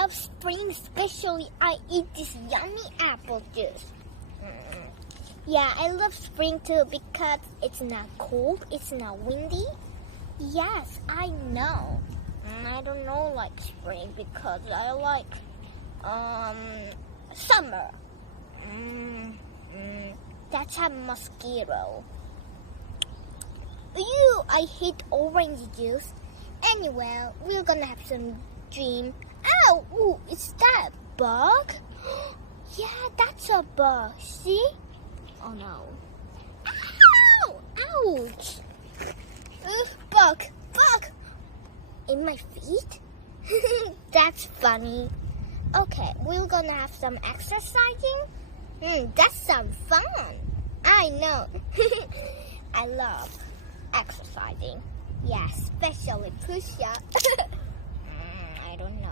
love spring, especially I eat this yummy apple juice. Yeah, I love spring too because it's not cold, it's not windy. Yes, I know. I don't know like spring because I like summer. That's a mosquito. Ew, I hate orange juice. Anyway, we're gonna have some dream. Ow! Ooh, is that a bug? Yeah, that's a bug. See? Oh no. Ow! Ouch! Bug! In my feet? That's funny. Okay, we're gonna have some exercising. That's some fun. I know. I love exercising. Yeah, especially push-up. I don't know.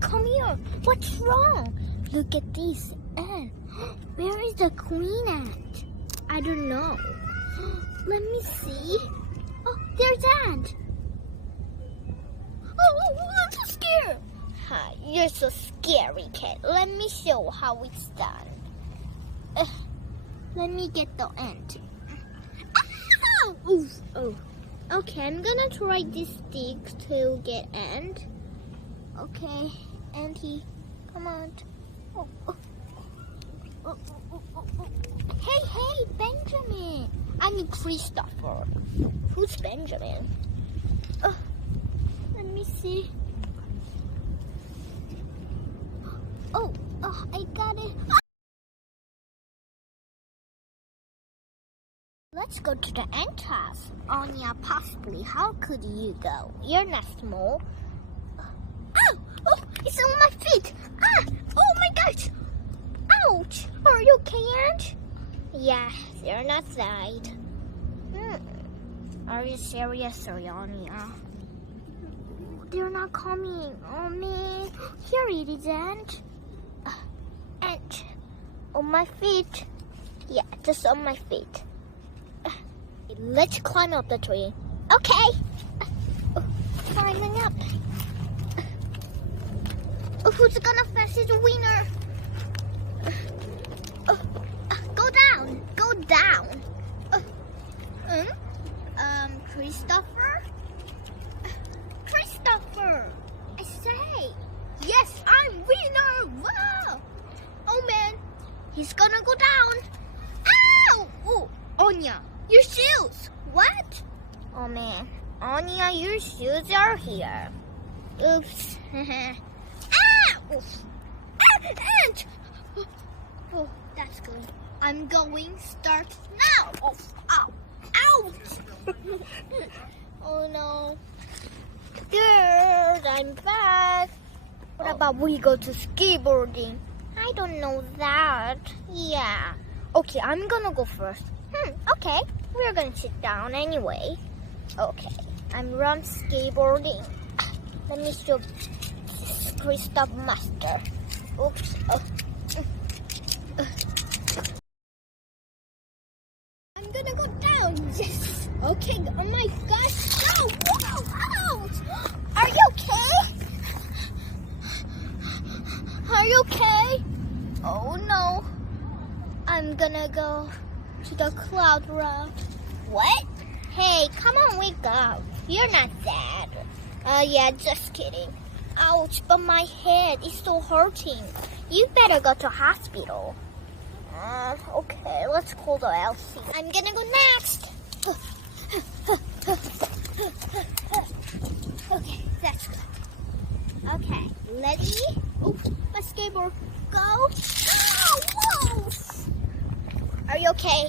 Come here. What's wrong? Look at this ant. Where is the queen ant? I don't know. Let me see. Oh, there's ant. Oh, I'm so scared. You're so scary, kid. Let me show how it's done. Let me get the ant. Oof. Oh. Okay, I'm gonna try this stick to get ant. Okay, Auntie, come on. Oh. Hey, Benjamin. I mean Christopher. Who's Benjamin? Let me see. Oh, I got it. Let's go to the ant house. Annia, possibly. How could you go? You're not small. Ow! Oh, it's on my feet. Oh my gosh. Ouch. Are you okay, Ant? Yeah, they're not died. Are you serious, Annia? They're not coming. Oh man. Here it is, Ant. Ant. On my feet. Yeah, just on my feet. Let's climb up the tree. Okay. Climbing up. Who's gonna fetch his wiener? Go down. Christopher. I say. Yes, I'm winner. Wow. Oh man, he's gonna go down. Ow! Oh, Annia. Your shoes! What? Oh man, Annia, your shoes are here. Oops. Ant! Oh, that's good. I'm going start now. Oh, ow. Ouch! Oh no. Good, I'm back. What about we go to skateboarding? I don't know that. Yeah. Okay, I'm gonna go first. Okay, we're gonna sit down anyway. Okay, I'm run skateboarding. Let me show Christoph master. Oops. I'm gonna go down. Yes. Okay. Oh my gosh. No. Whoa. Ouch. Are you okay? Are you okay? Oh no. I'm gonna go to the cloud route. What? Hey, come on, wake up. You're not sad. Yeah, just kidding. Ouch, but my head is so hurting. You better go to hospital. Okay, let's call the Elsa. I'm gonna go next. Okay, that's good. Okay, ready? Oh, my skateboard. Go. Oh, whoa! Are you okay?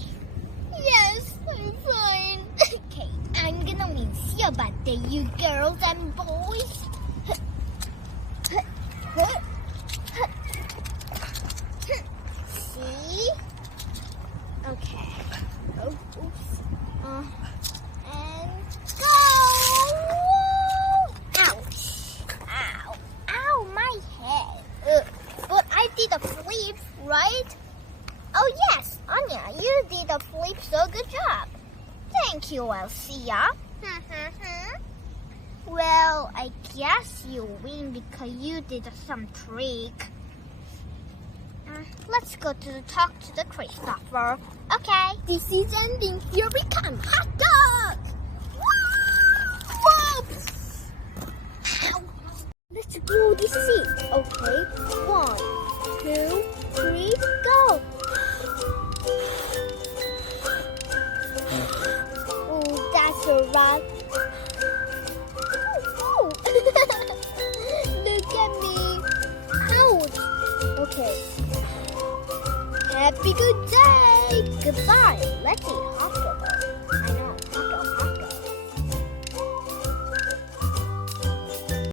Yes, I'm fine. Okay, I'm gonna miss your birthday, you girls and boys. See? Okay. Oh, oops. And go! Ouch! Ow! Ow, my head. But I did a flip, right? Oh yes, Annia, you did a flip, so good job. Thank you, Elsia. Well, I guess you win because you did some trick. Let's go to talk to the Christopher. Okay. This is ending. Here we come. Hot dog! Whoa! Ow. Let's blow the seat. Okay. 1, 2, 3, go! Oh, that's alright. Look at me. Ouch. Okay. Happy good day. Goodbye. Let's eat hot dog. I know